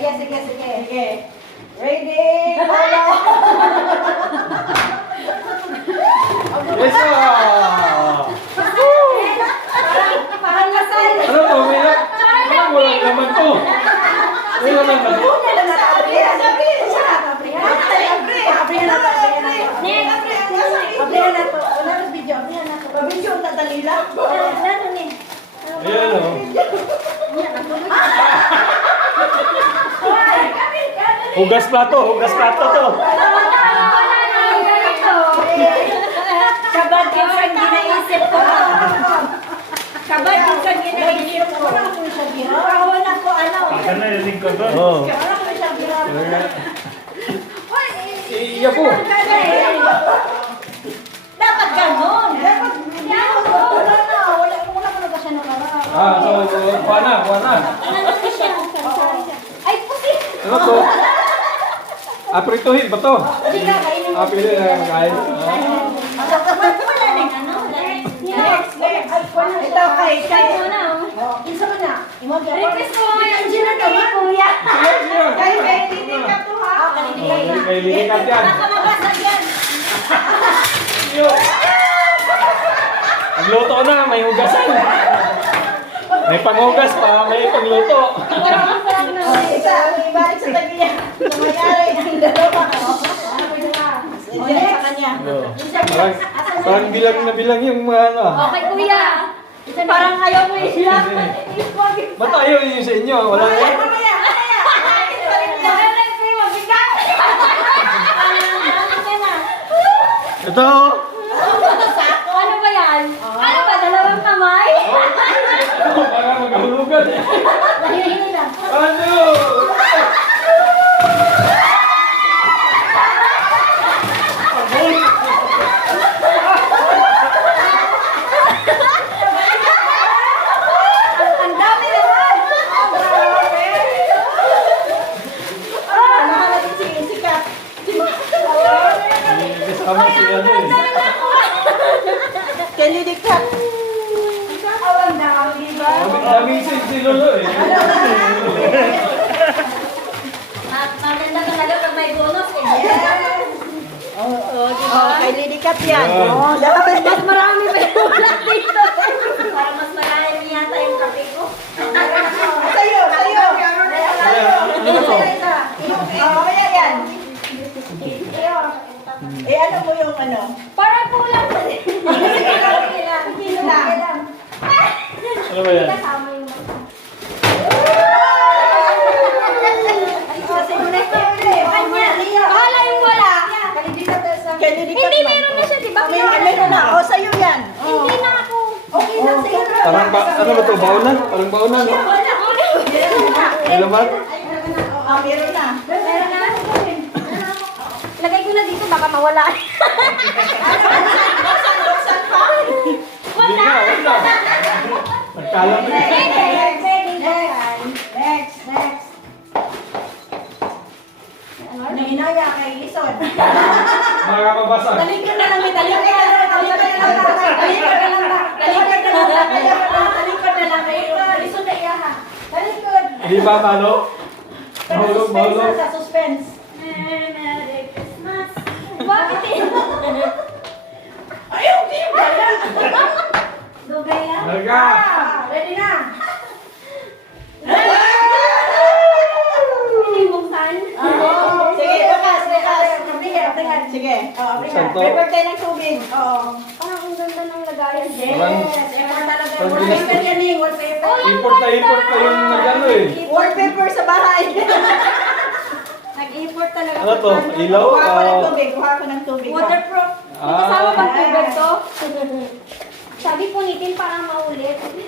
Sige. Ready? Hello. Yes, Parang kasal. ano to? Walang laman to. May laman ba to? Ayan o. Hugas plato to. Kabad yung sa ginaisip ko. Kawan ako, ano. Asan na yung lingkod doon? Oo. Kawan ako siyang ginagawa. Iya po. Dapat ganon. Wala pa siya nakaraw. So, kuha na. Ay, puti. Ano to? Aprituhin ba to? Hindi ka, kainin mo. Pili na kain. Wala na yung ano. Next. Ito, kay. Isa mo na. Request ko mga yung gina kay Kuya. Kay Lili ka to ha. Kay Lili ka yan. Nakamabasa yan. Nagluto na, may hugasan. May panghugas pa, may pangluto. Isa, ibalik sa tabi niya. Mayari ang dalawa. Sa kanya. Parang bilang na bilang yung mga ano. Okay, Kuya. Parang ayaw mo i-slap. Ba't ayaw yun sa inyo? Wala na yan? Ito! Ano ba yan? Ano ba? Dalawang kamay? Parang maghulugan eh. Hihingin lang. Ano? Ang dami naman! Ano natin si Kat? Kasama si ano eh. Kelly di Kat. Ang dami, di ba? Dami si Lolo eh. Maganda talaga pag may bonus eh. Oo, di ba? Kay Lily Kat yan. Yan. Oo, dami. Mas marami pa yung ulat dito. Para mas marami yata yung kape ko. Sa'yo. Ano ba to? Oo, kaya yan. Eh, ano mo yung ano? Parang kulang na din. Kilo lang. Ano ba yan? Kasama yung bahala yung wala. Hindi, meron na siya, di ba? Meron na. O, sa'yo yan. Hindi na ako. Okay na, sa'yo na. Parang ano ba to? Baunan? Parang baunan. No? May laman? Meron na. Lagay ko na dito, baka mawala. Buksan pa. Hindi na, wala. Nagkalam na. Next. Nahinaya kay Ison. Mga kapabasa. Talikod na lang. Ison na iyaha. Talikod. Hindi ba malo? Mahulog. Sa suspense. Merry Christmas. Bakit eh? Ayaw, di ba yan? Dugaya? Larga. Ready na? Hindi buksan? Sige, bukas. Sige. Buksan to. May birthday ng tubig. Parang ang ganda ng lagayan. Parang- Talaga. parang Wallpaper yan eh, wallpaper. Import pa yung nagano eh. Wallpaper sa bahay. Nag-import talaga. Ano to? Ilaw? Kuha ko ng tubig. Waterproof. Ah. pang tubig to. Sabi po nitin para maulit. Okay.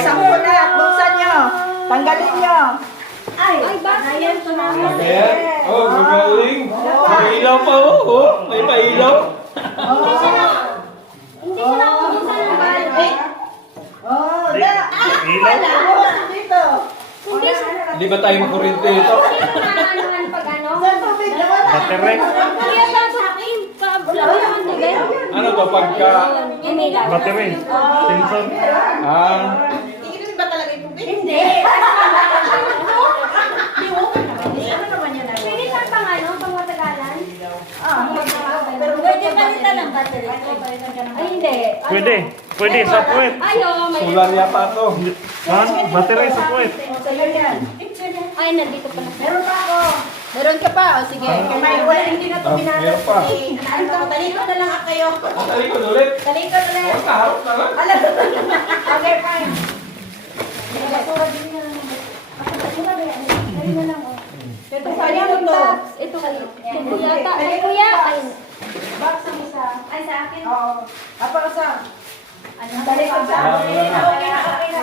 Sampo na at buksan nyo. Tanggalin nyo. Ay, bakit? Ayan, ito na. Ayan. Oh, magaling. May ilaw pa oh. May pailaw. Hindi siya naubusan ng balde. Wala. Dito. Hindi siya. Hindi ba tayo makuryente ito? Ano pag ano? Sa tubig na wala. Battery. Kaya lang sa akin. Kablaw naman tubig. Ano to pagka... Battery. Sensor. Ah, Hindi. battery. Ay, hindi. Pwede. Pwede sa puwet. Ayo, may... Solar yata to. Man, battery sa puwet. Sa'yo yan. Ay, nandito pala. Meron pa ako. Meron ka pa? O sige. May wala, hindi na ito binasa. Meron pa. Talikod na lang kayo. Talikod ulit. Talikod ulit. Huwag na, harap na lang. Alam. Okay, fine. Basura din na lang. Basura din. Ayun na lang, oh. Ito pa rin ito. Ito kayo. Kuya, ay kuya. Ay, Box ang isa. ay sa akin. Oo. Apa sa? Ano? Talikod sa. Okay na. Okay na, okay na.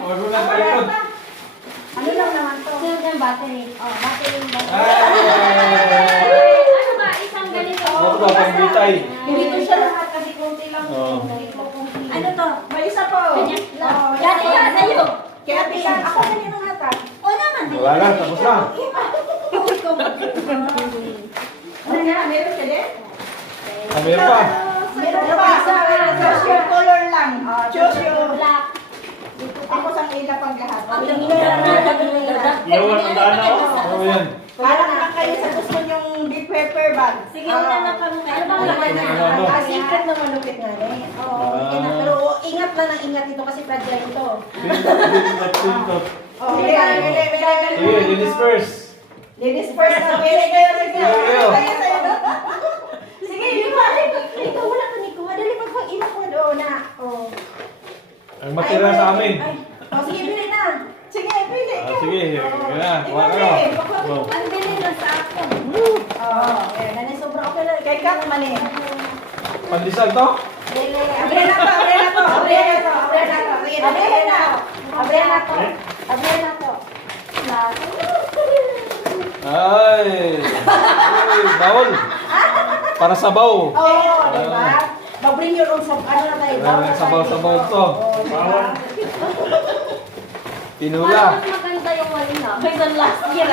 Huwag mo na talikod. Ano lang naman to? Sunod ng battery. Oh, battery yung battery. Ay! Ano ba? Isang ganito. Ano ba, pangbitay? Hindi ko siya lahat kasi konti lang. Oo. Ano to? May isa po. Oo, Dati ka, sa'yo. Kaya bilang ako na yung hatag. O naman. Wala lang, tapos na. Ano na? Meron ka din? Ah, meron pa. Meron pa. Choose your color lang. Choose your... Black. Ako sa ila pang lahat. Iwan ang daan ako. Ano yan? Parang lang kayo sa gusto niyong deep pepper bag. Sige, una na kami. Ano bang laman na? Ano? Secret na malupit nga eh. Oo. Pero ingat lang ang ingat ito kasi fragile ito. Pindot, pindot. Oh, bili. Sige, ladies first. Ladies first. Bili kayo. Kayo. Sige, ikaw wala ka Nico. Dali magpag-ina ko doon na. Oh. Ang matira sa amin. Oh, sige, bili na. Sige, bili. Ah, sige, kaya, kuha ka na. Go. Ang bili na sa akin. Oo. Nanay sobra okay lang. Kay Kat man eh. Pandesal to? Abre na to. Ay! Ay, bawal. Para sabaw. Oo, diba? Mag-bring your own ano na tayo. Ay, sabaw-sabaw to. Bawal. Pinula. Mas maganda yung wali na. Kaysa last year.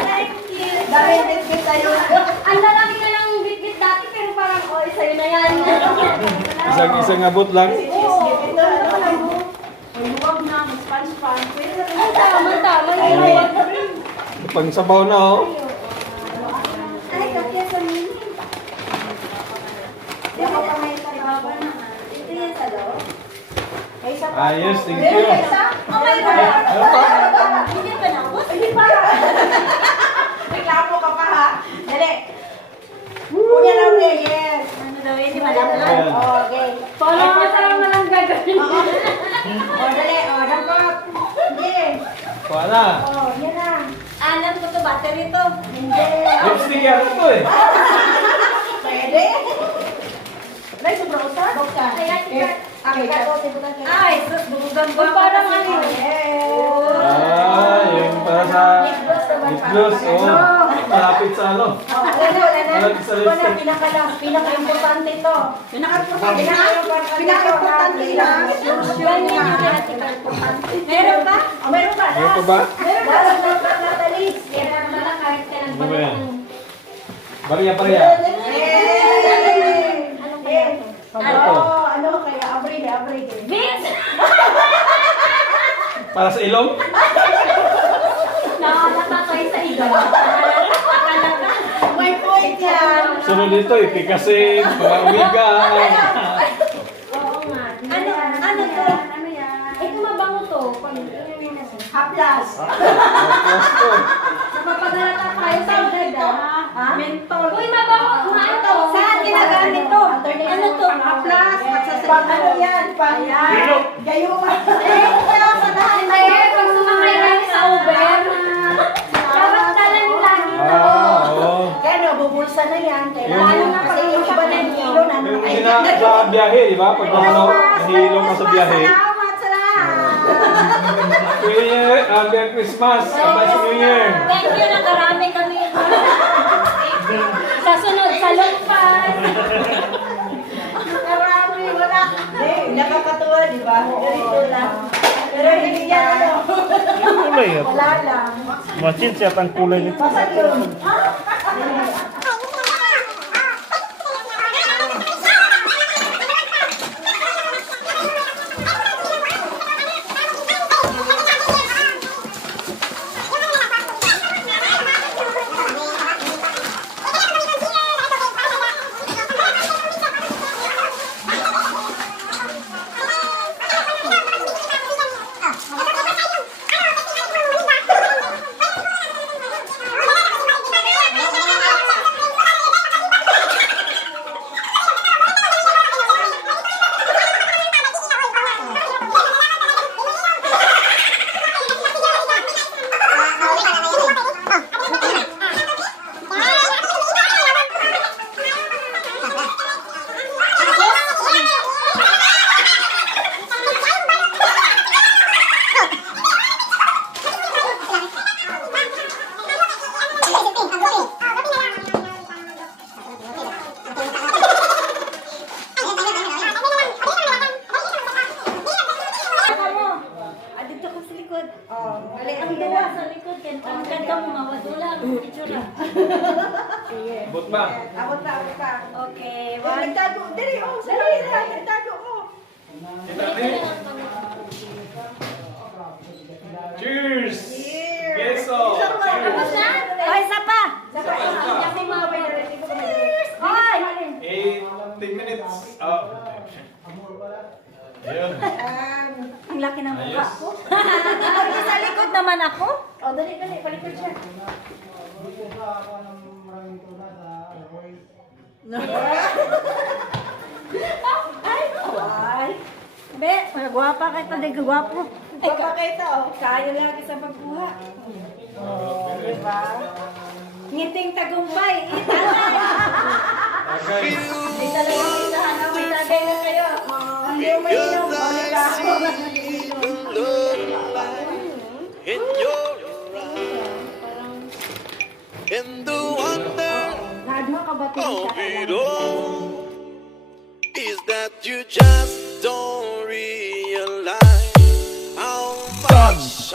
Thank you. Dami bitbit tayo. Ang lalaki ka lang bit-bit dati pero parang, oh, sa'yo na yan. Isang abot lang. Ito, ano lang mo? Huwag na, mag-sponge-sponge. Pwede na rin. Ay, tama. Pang sabaw na, oh. Ay, kakya sa mini. Di ako pa may talibawa na. Ito yan sa loob. May isa pa. Ayos, thank Meron you. pa isa? Oh, mayroon. Ano pa? Hindi pa na. Hindi pa. Reklamo ka pa ha. Dali. Kuya lang rin, yes. Ano daw yun? Di ba lang? Ayan. Okay. Paano masarap na lang gagawin? Dali. Dampot. Hindi. Kuha na. Yan na. Alam ko to, battery to. Hindi. Lipstick yan ito eh. Pwede. Nay, sobrang usap. Buksan. Ayan, Okay, kato, sibutan kayo. Ay, bubugan ko. Parang ano. Ah, yung para sa lip gloss, oh. Malapit sa ano. Wala na. Malapit sa Wala, lipstick. pinaka-importante to. Pinaka-importante lang. Ganyan yung pinaka-importante. Meron ba? Meron pa. Meron pa ba? Meron pa. Natalis. Kaya naman na kahit ka Ano ba yan? nagbalak. Bariya. Anong kaya to? Ano kaya? Abre. Vince! Para sa ilong? Nakalata kayo sa ilaw. May point yan. Sunod dito, ipikasin, mga umiga. Oo nga. Ano to? Ano yan? Ito mabango to. Pag Haplas. Tapos to. napapagalata tayo sa agad Ha? Mentol. Uy, mabango. Ano to? Saan ginagamit to? Ano to? Haplas. Pang ano yan? Pang Hilok. gayuma. Ay, pag sumakay kami sa Uber, dapat dala yung lagi to. Ah, oo. Kaya no, bubulsa na yan. Kailangan Yung- na kasi yung iba ng kilo na. Yung sa biyahe, di ba? Pag nahihilong ka sa biyahe. New Year, Merry Christmas, Happy New Year. Thank you, nakarami kami. Sa sunod, sa lumpas. Marami, wala. Nakakatuwa, di ba? Ganito lang. Pero hindi yan ano. Yung kulay ito. Wala lang. Machine siya ang kulay nito. Basag yun. Dito ka sa likod. Oh, Ang duwa sa likod. Kan ka mo mawadula. Itsura. Abot ba? Abot na, abot ka. Okay. Nagtago. Dali, oh, sarili na. Nagtago mo. Kita ni. Cheers! Queso! Tapos Cheers! na? O, isa pa. Isa pa. Cheers! Oy! 18 minutes. Oh. Ayun. Ang laki ng mukha Ayos. ko. Sa likod naman ako. Oh, dali, dali. Palikod siya. Ay! Ay! Be, gwapa ka ito. Di gwapo. Papakita, oh. Kaya lagi sa pagkuha. Oh, di ba? Ngiting tagumpay. Itanay. Tagay. May talagang isahan na may tagay na kayo. Hindi mo mainom. Balik ako. In your eyes, in the wonder Nadma ka ba of it all, is that you just don't realize how much